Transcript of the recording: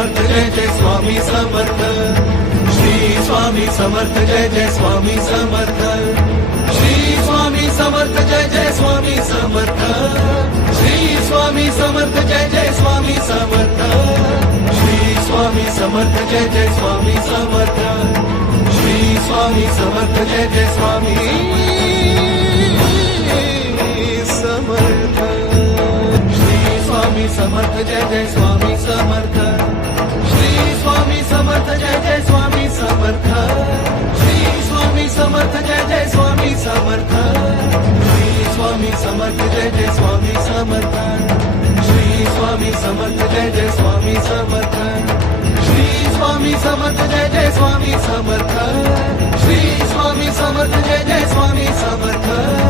Samarth Jai Jai Swami Samarth Shri Swami Samarth Jai Jai Swami Samarth Shri Swami Samarth Jai Jai Swami Samarth Shri Swami Samarth Jai Jai Swami Samarth Shri Swami Samarth Jai Jai Swami Samarth Shri Swami Samarth Jai Jai Swami Samarth Shri Swami Samarth Jai Jai Swami Samarth Shri Swami Samarth Jai Jai Swami Samarth Shri Swami Samarth Jai Jai Swami Samarth Shri Swami Samarth Jai Jai Swami Samarth Shri Swami Samarth Jai Jai Swami Samarth Shri Swami Samarth Jai Jai Swami Samarth Shri Swami Samarth Jai Jai Swami Samarth